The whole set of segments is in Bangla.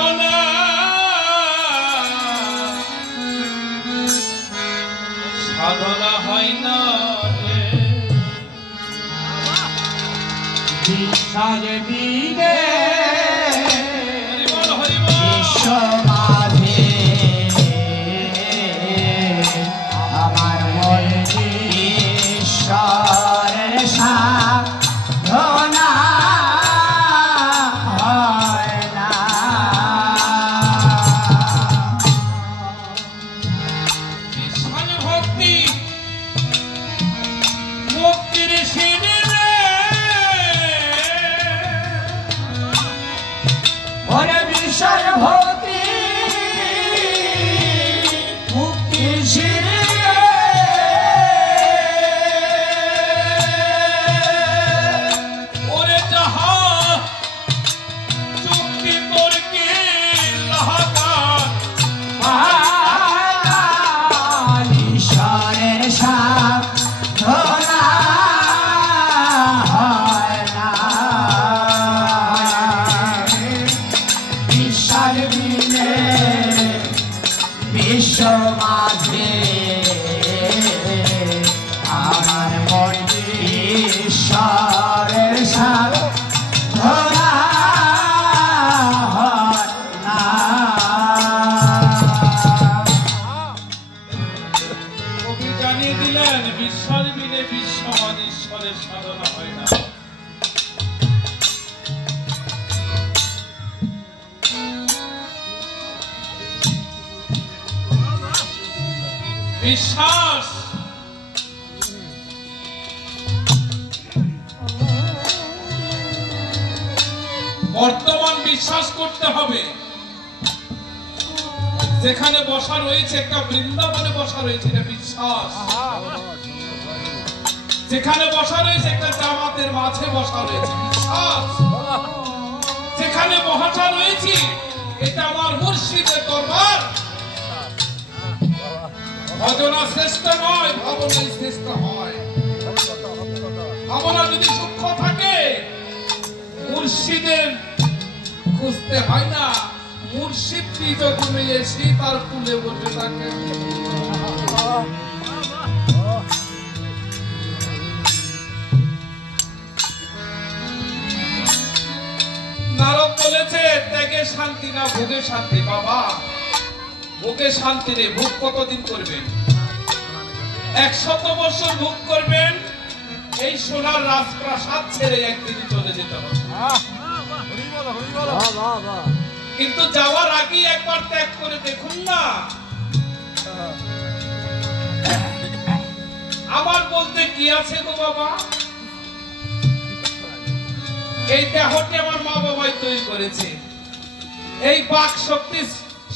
সাধনা সাধনা হয় না বিশ্বাস বিনে বিশ্ব মাঝে আমার মনে ঈশ্বরের সাধনা হয় না। বিশ্বাস ভক্তি মুক্তির সিঁড়ি ওরে বিশ্বাস ভক্তি মুক্তির সিঁড়ি ওরে যাহা চুক্তি তর্কে লাহাকার ঈশ্বরের সাধনা হয় না। বিশ্বাস বিনে বিশ্ব মাঝে আমার মনে ঈশ্বরের সাধনা হয় না। কবি জানিয়ে দিলেন বিশ্বাস বিনে বিশ্বমান ঈশ্বরের সাধনা হয় না। বিশ্বাস বর্তমান বিশ্বাস করতে হবে যেখানে বসা রয়েছে একটা বৃন্দাবনে বসা রয়েছে এটা বিশ্বাস, যেখানে বসা রয়েছে একটা জামাতের মাঝে বসা রয়েছে বিশ্বাস, যেখানে বসা রয়েছে এটা আমার মুর্শিদের দরবার। ভজনা শ্রেষ্ঠ নয়, ভাবনাই শ্রেষ্ঠ হয়। ভাবনা যদি সূক্ষ্ম থাকে মুর্শিদের খুঁজতে হয় না, মুর্শিদ যখন এসে তার কুলে বসে থাকে। নারদ বলেছে ত্যাগে শান্তি না ভোগে শান্তি। বাবা ভোগে শান্তি নেই, ভোগ কতদিন করবেন? 100 বছর ভোগ করবেন, এই সোনার রাজপ্রাসাদ ছেড়ে একদিন চলে যেতে হবে। কিন্তু যাওয়ার আগে একবার ত্যাগ করে দেখুন না। আমার বলতে কি আছে গো বাবা? এই দেহটি আমার মা বাবাই তৈরি করেছে, এই বাক শক্তি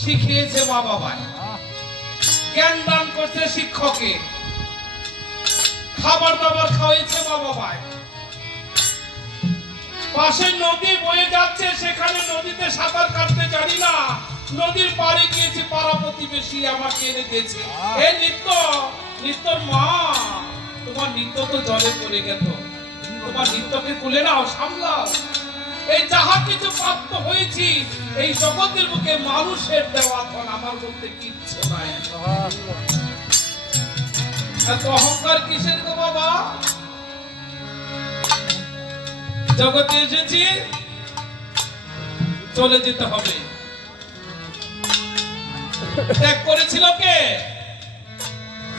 শিখিয়েছে মা বাবাই, জ্ঞান দান করছে শিক্ষকে, খাবার দাবার খাওয়াইছে মা বাবাই। পাশে নদী বয়ে যাচ্ছে, সেখানে নদীতে সাঁতার কাটতে জানি না, নদীর পাড়ে গিয়েছি, পাড়া প্রতিবেশী আমাকে এনে দিয়েছে। এই নিত্য নিত্যর মা, তোমার নিত্য তো জলে পড়ে গেল, তোমার নিত্যকে তুলে নাও, সামলাও। এই যাহা কিছু প্রাপ্ত হয়েছি এই জগতের বুকে মানুষের দেওয়া ধন, আমার বলতে কিচ্ছু নাই। এত অহংকার কিসের গো বাবা? জগতে এসেছি, চলে যেতে হবে। ত্যাগ করেছিল কে?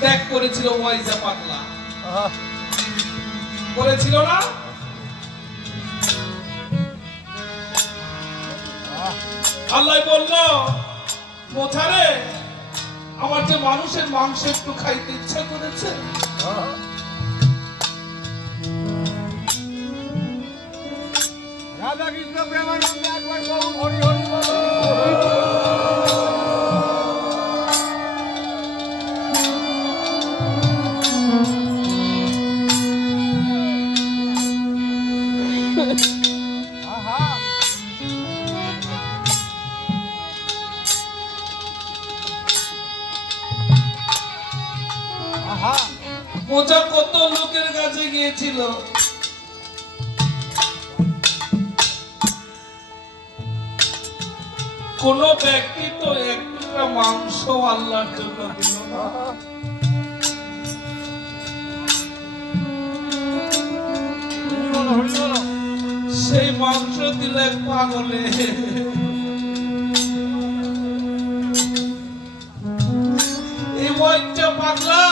ত্যাগ করেছিল ওয়াইজা পাগলা, করেছিল না? আল্লাহ বলল মোছারে, আমার যে মানুষের মাংস একটু খাইতে ইচ্ছা করেছে, রাধা কৃষ্ণ প্রেমানন্দে একবার বলুন হরি হরি বল। মোচা কত লোকের কাছে গিয়েছিল, কোন ব্যক্তি তো এক টুকরা মাংস আল্লাহর জন্য দিল না। সেই মাংস দিল এক পাগলে। এই বইটা পাগলা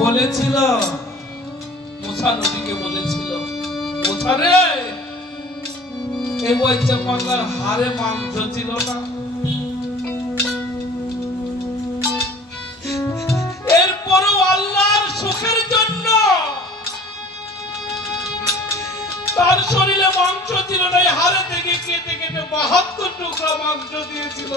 বলেছিল, মুসা নবীকে বলেছিল, মুসা রে, এই বইটা পাগলার হাড়ে মাংস ছিল না। এরপরও আল্লাহর সুখের জন্য তার শরীরে মাংস ছিল না, হাড়ে থেকে কেটে কেটে 72 টুকরা মাংস দিয়েছিল।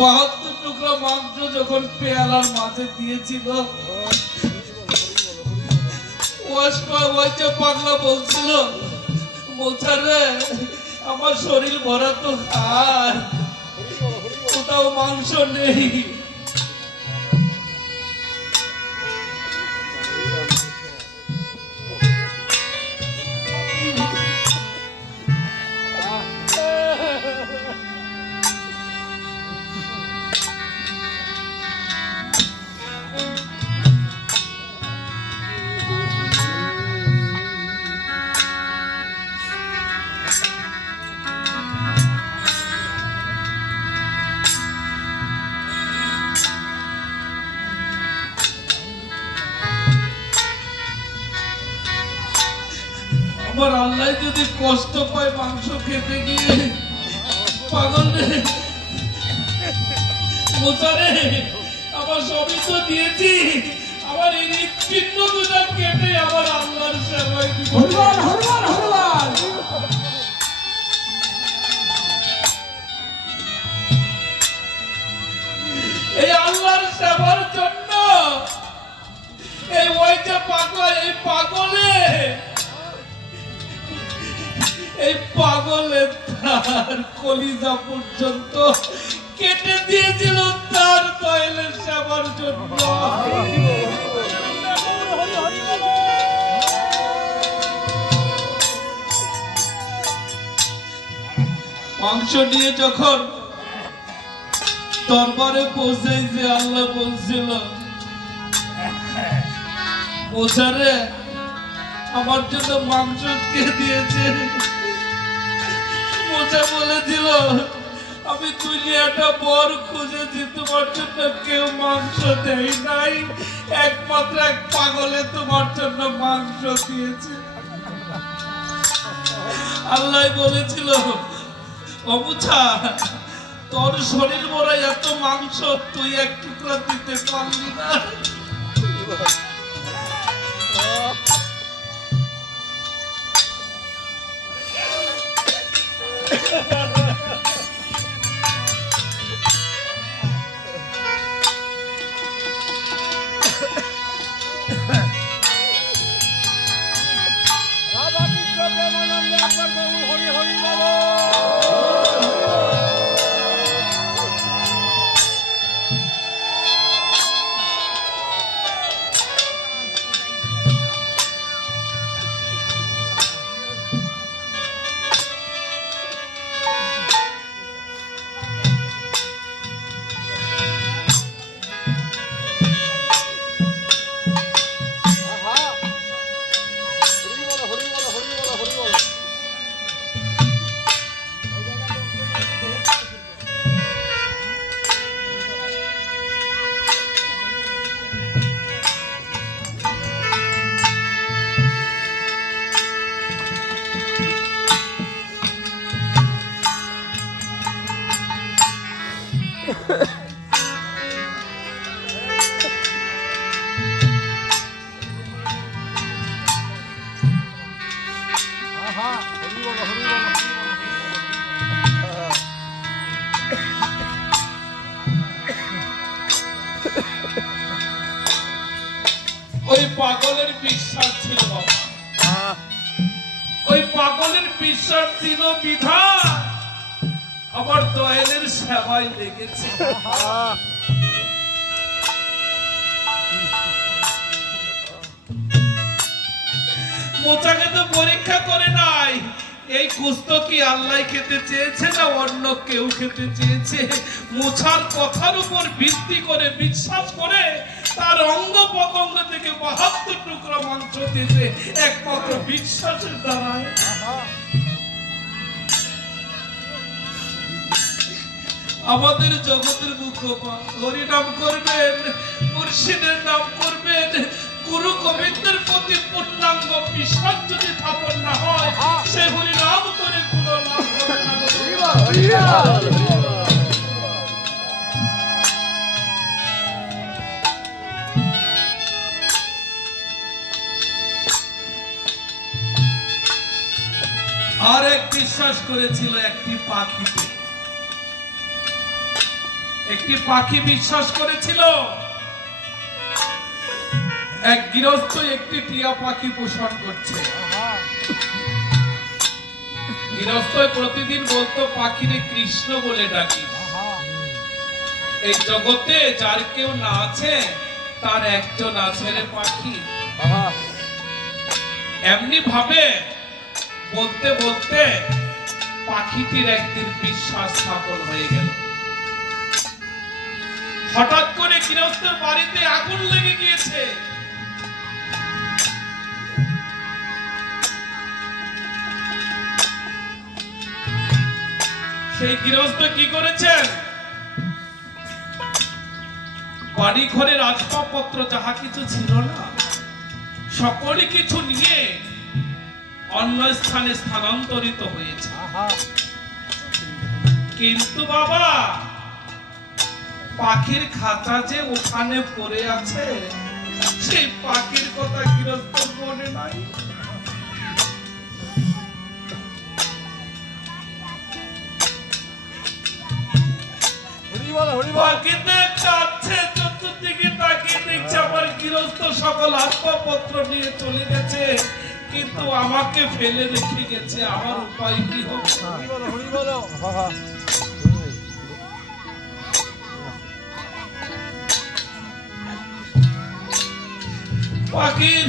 বাহাত্তর টুকরা মাংস যখন পেয়ালার মাঝে দিয়েছিল, পাগলা বলছিল, মোছা রে, আমার শরীর ভরা তো হাড়, কোথাও মাংস নেই। আমার আল্লাহ যদি কষ্ট পায় মাংস খেতে গিয়ে, পাগল রে, মোছা রে, আমার সবই তো দিয়েছি, আমার এই হৃৎপিণ্ড দুটা কেটে আমার আল্লাহর সেবায় দিব। এই আল্লাহর সেবার জন্য এই ওই যে পাগল, এই পাগলে, এই পাগলের তার কলিজা পর্যন্ত কেটে দিয়েছিল তার দয়ালের সেবার জন্য। মাংস নিয়ে যখন দরবারে পৌঁছাইছে, আল্লাহ বলছিল, মোজারে আমার জন্য মাংস কে দিয়েছে? মোজা বলেছিল, আমি দুনিয়াটা বর খুঁজেছি, তোমার জন্য কেউ মাংস দেয় নাই, একমাত্র এক পাগলে তোমার জন্য মাংস দিয়েছে। আল্লাহ বলেছিল, অবুঝা তোর শরীর ভরা এত মাংস, তুই এক টুকরা দিতে পারলি না। রাধা কৃষ্ণ প্রেমানন্দে একবার বলুন হরি হরি বলো। আহা, হরি বলো, হরি বলো, হরি বলো, হরি বলো। আহা, হরি বলো, হরি বলো, হরি বলো। ওই পাগলের বিশ্বাস ছিল বাবা, ওই পাগলের বিশ্বাস ছিল বিধান আমার দয়ালের সেবায় লেগেছে। আহা, মোচাকে তো পরীক্ষা করে নাই, এই কুস্ত কি আল্লাহ খেতে চেয়েছে না অন্য কেউ খেতে চেয়েছে? মোছার কথার উপর ভিত্তি করে বিশ্বাস করে তার অঙ্গ পতঙ্গ থেকে 72 টুকরা মাংস দিয়েছে একমাত্র বিশ্বাসের দ্বারায়। আহা। আমাদের জগতের মুখপাত্র হরি নাম করবেন, মুর্শিদের নাম করবেন, গুরু গোবিন্দের প্রতি পূর্ণাঙ্গ বিশ্বাস যদি স্থাপন না হয়, সে হরি নাম করে কোনো লাভ হবে না। হরি বল, হরি বল, হরি বল। আর এক বিশ্বাস করেছিল একটি পাখিতে, একটি পাখি বিশ্বাস করেছিল। এক গৃহস্থ একটি টিয়া পাখি পোষণ করছে। আহা, গৃহস্থ প্রতিদিন বলতো, পাখিরে কৃষ্ণ বলে ডাকি। আহা। এই জগতে যার কেউ না আছে, তার একজন আছে রে পাখি। আহা, এমনি ভাবে বলতে বলতে পাখিটির একদিন বিশ্বাস স্থাপন হয়ে গেল। হঠাৎ করে গৃহস্থের বাড়িতে আগুন লেগে গিয়েছে। সেই গৃহস্থ কি করেছেন? বাড়ি ঘরের আসবাবপত্র যাহা কিছু ছিল না, সকলই কিছু নিয়ে অন্য স্থানে স্থানান্তরিত হয়েছে। আহা। কিন্তু বাবা, পাখির খাঁচা যে ওখানে পড়ে আছে, সেই পাখির কথা গৃহস্থ মনে নাই। হরি বল, হরি বল। পাখিতে যাচ্ছে, চতুর্দিকে তাকিয়ে দেখছে আমার গৃহস্থ সকল আসবাবপত্র নিয়ে চলে গেছে, কিন্তু আমাকে ফেলে রেখে গেছে। আমার উপায় কি হবে? হরি বল, হরি বল। আহা। পাখির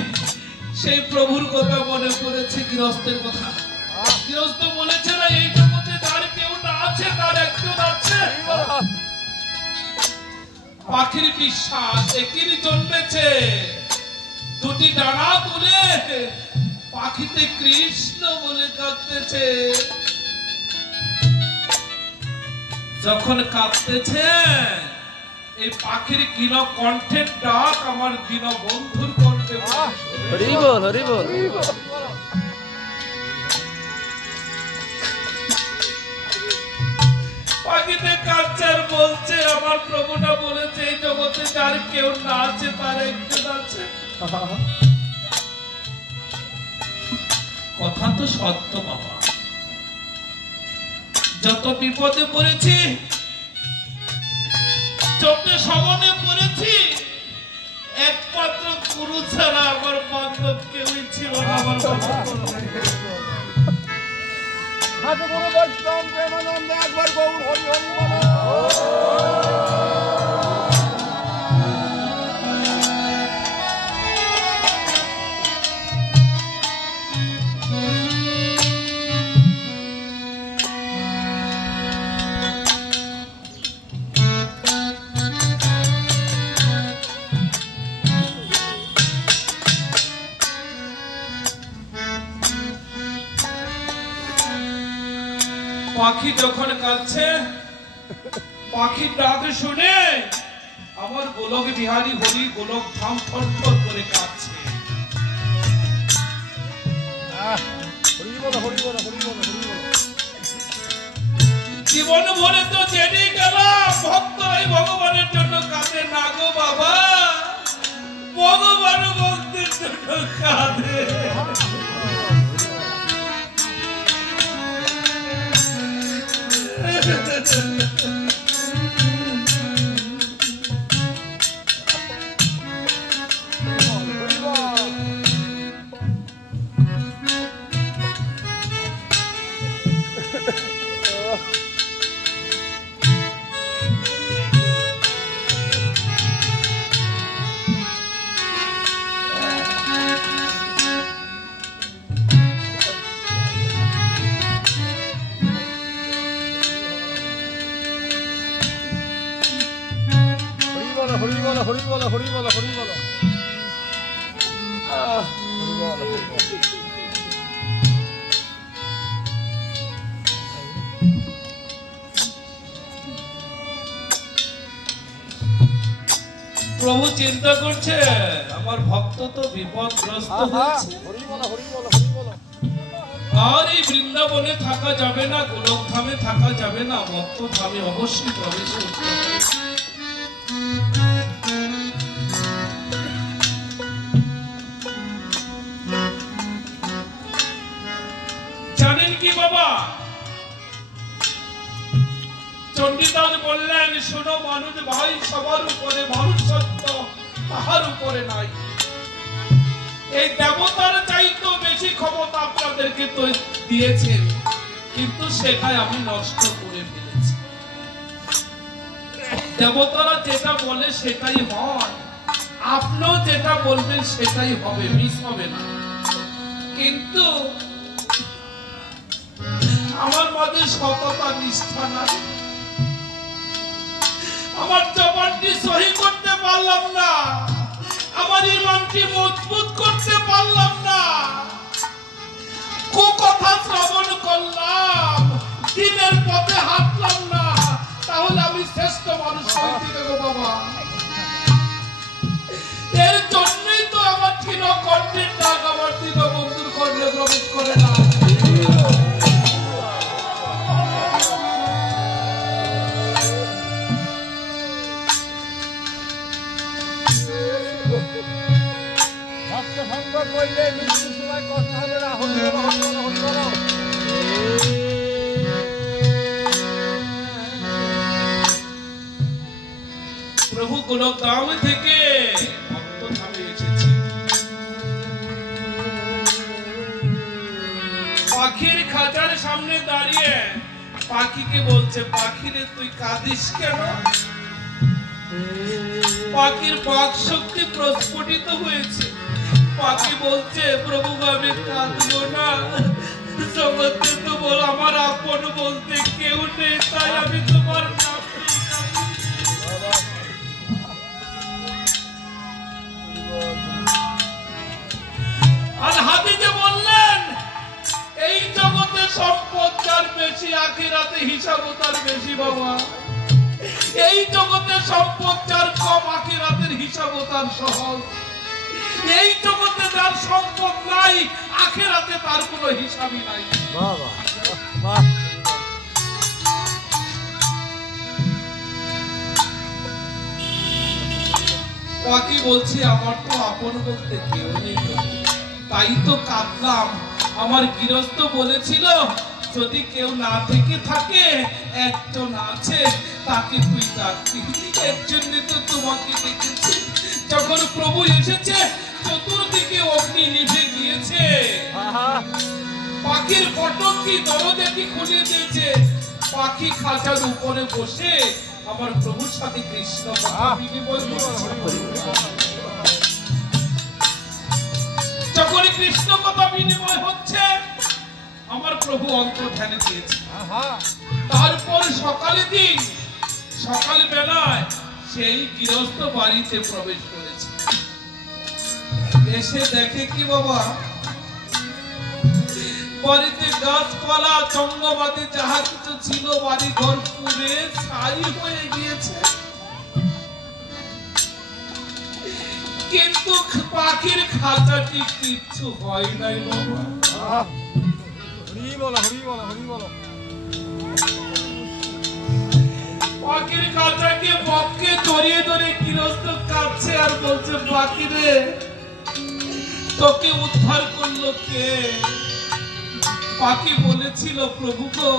সেই প্রভুর কথা মনে পড়েছে, গৃহস্থের কথা। গৃহস্থ বলেছে না, এই জগতে যার কেউ না আছে তার একজন আছে। পাখির বিশ্বাস একই জন্মেছে, দুটি ডানা তুলে পাখিতে কৃষ্ণ বলে কাঁদতেছে। যখন কাঁদতেছে এই পাখির কিন কণ্ঠের ডাক আমার দিন বন্ধুর কণ্ঠে। হরি বল, হরি বল। পাখিতে কাঁদছে আর বলছে, আমার প্রভুটা বলেছে এই জগতে যার কেউ না আছে তার একজন আছে। কথা তো সত্য বাবা। যত বিপদে পড়েছি, চোখে সামনে পড়েছি, একমাত্র গুরু ছাড়া আমার বান্ধব কেউই ছিল না। আমার হাতে গুরু বৈষ্ণব প্রেমানন্দে একবার গৌর হরি হরি বলো। পাখি যখন কাঁদছে, পাখির ডাক শুনে আমার গোলক বিহারী হরি গোলক ধাম থরথর করে কাঁদছে। হরি বলো, হরি বলো, হরি বলো, হরি বলো। জীবন ভরে তো জেনে গেলাম ভক্তরাই ভগবানের জন্য কাঁদে না গো বাবা, ভগবান ভক্তের জন্য কাঁদে। হরি বলো, হরি বলো, হরি বলো, হরি বলো। হরি বলো, হরি বলো। প্রভু চিন্তা করছে আমার ভক্ত তো বিপদগ্রস্ত হয়েছে, হরি বলো, হরি বলো, হরি বলো। আর এই বৃন্দাবনে থাকা যাবে না, গোলক ধামে থাকা যাবে না, ভক্ত ধামে অবশ্যই প্রবেশ করতে হবে। জানেন কি বাবা, চণ্ডীদাস বললেন, শোনো মানুষ ভাই সবার উপরে, মানুষ সত্য তাহার উপরে নাই। এই দেবতার চাইতো বেশি ক্ষমতা আপনাদেরকে তো দিয়েছেন, কিন্তু সেটাই আমি নষ্ট করে ফেলেছি। দেবতারা যেটা বলে সেটাই হয়, আপনিও যেটা বলবেন সেটাই হবে, মিস হবে না। কিন্তু আমার মাঝে সততা নিষ্ঠা নাই, আমার জবানটি সহি করতে পারলাম না, আমার ইমানটি মজবুত করতে পারলাম না, কুকথা শ্রবণ করলাম, দিনের পথে হাঁটলাম না, তাহলে আমি শ্রেষ্ঠ মানুষ হইতে দেবো বাবা। এর জন্যই তো আমার ক্ষীণ কণ্ঠের ডাক আমার দীন বন্ধুর কণ্ঠে প্রবেশ করে না। ভক্ত সঙ্গ করলে মৃত্যুর সময় কষ্ট হবে না। হরি বলো, হরি বলো, হরি বলো। প্রভু গোলকধাম থেকে ভক্ত ধামে এসেছে। পাখির খাঁচার সামনে দাঁড়িয়ে পাখিকে বলছে, পাখিরে তুই কাঁদিস কেন? পাখির বাক শক্তি প্রস্ফুটিত হয়েছে। পাখি বলছে প্রভু আমি কাঁদবো না, জগতে তো বল আমার আপন বলতে কেউ নেই, তাই আমি তোমার নাম নিয়ে কাঁদি। আর হাদিসে বললেন এই জগতে সম্পদ যার বেশি আখিরাতে হিসাব তার বেশি বাবা। এই জগতে সম্পদ যার কম আখিরাতের হিসাব তার সহজ। এই জগতে যার সম্পদ নাই আখিরাতে তার কোনো হিসাবই নাই। বাবা বাহ পাখি বলছে আমার তো আপন বলতে কেউ নেই, তাই তো কাঁদলাম। আমার গৃহস্থ বলেছিল যদি কেউ না থেকে থাকে একজন আছে তাকে তুই ডাকবি, এর জন্য তো তোমাকে ডেকেছি। যখন প্রভু এসেছে চতুর্দিকে অগ্নি নিভে গিয়েছে, আহা পাখির ফটক কি দরজা কি খুলে দিয়েছে, পাখি খাঁচার উপরে বসে আমার প্রভুর সাথে কৃষ্ণ কথা বিনিময় করছে। যখন কৃষ্ণ কথা বিনিময় হচ্ছে আমার প্রভু অন্তর্ধানে দিয়েছে। আহা তারপর সকালে দিন সকাল বেলায় সেই গৃহস্থ বাড়িতে প্রবেশ করেছে। এসে দেখে কি বাবা বাড়িতে গাছপালা জঙ্গমাদি যাহা কিছু ছিল বাড়ি ঘর পুড়ে ছাই হয়ে গিয়েছে, কিন্তু পাখির খাঁচাটি কিচ্ছু হয় নাই বাবা। আহা হরি বলো হরি বলো হরি বলো পাখির খাঁচাকে বককে জড়িয়ে ধরে গৃহস্থ কাঁদছে আর বলছে পাখি রে তোকে উদ্ধার করলো কে? পাখি বলেছিল প্রভু গো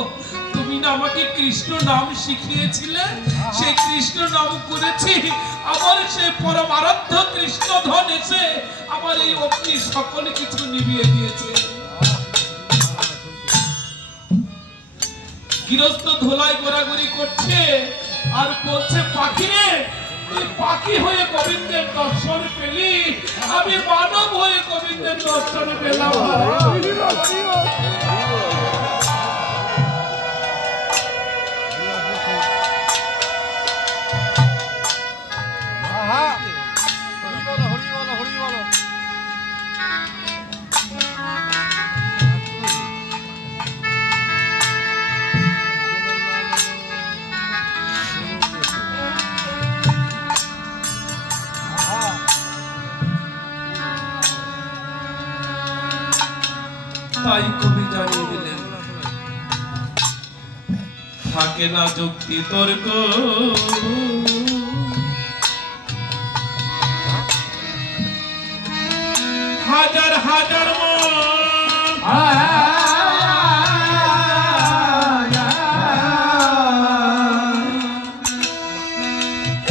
তুমি না আমাকে কৃষ্ণ নাম শিখিয়েছিলে, সেই কৃষ্ণ নাম করেছি, আমার সেই পরম আরাধ্য কৃষ্ণ ধন এসে আমার এই অগ্নি সকল কিছু নিভিয়ে দিয়েছে। গৃহস্থ ধোলাই ঘোরাঘুরি করছে আর বলছে পাখি রে তুই পাখি হয়ে গোবিন্দের দর্শন পেলি, আমি মানব হয়ে গোবিন্দের দর্শন পেলাম। আহা হরি বলো হরি বলো হরি বলো আহা তাই কবি জানিয়ে দিলেন থাকে না যুক্তি তর্ক, হাজার হাজার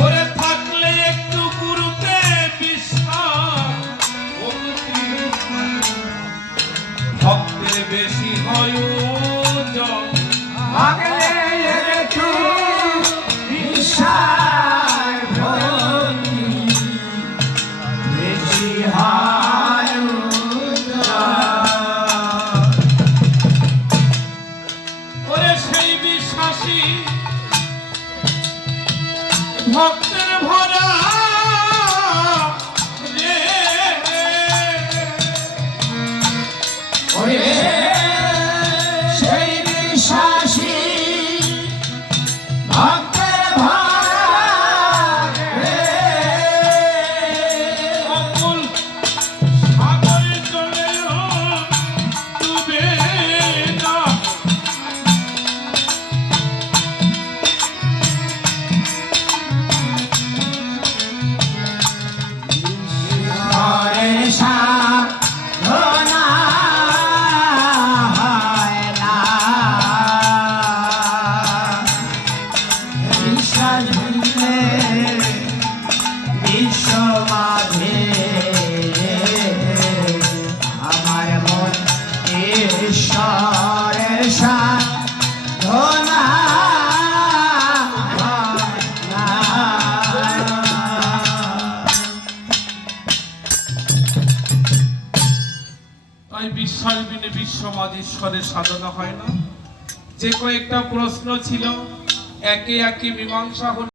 ওরে থাকলে একটু গুরুতে বিশ্বাস, ভক্তের বেশি হয় ওজন। আগলে একটু বিশ্বাস ভক্তি বেশি হয় ওরে সেই বিশ্বাসী ভক্তের ভরা রে, ওরে সেই বিশ্বাসী ভক্তের ভরা রে। অকুল সাগরে চলেও ডুবে না, ঈশ্বরের সাধনা হয় না, বিশ্বাস ভুললে বিশ্ব মাঝে আমার মন ঈশ্বরের সাধনা হয় না। বিশ্বাস বিনে বিশ্বমাধীশ্বরের সাধনা হয় না। যে কয়েকটা প্রশ্ন ছিল একে একে মীমাংসা হলো।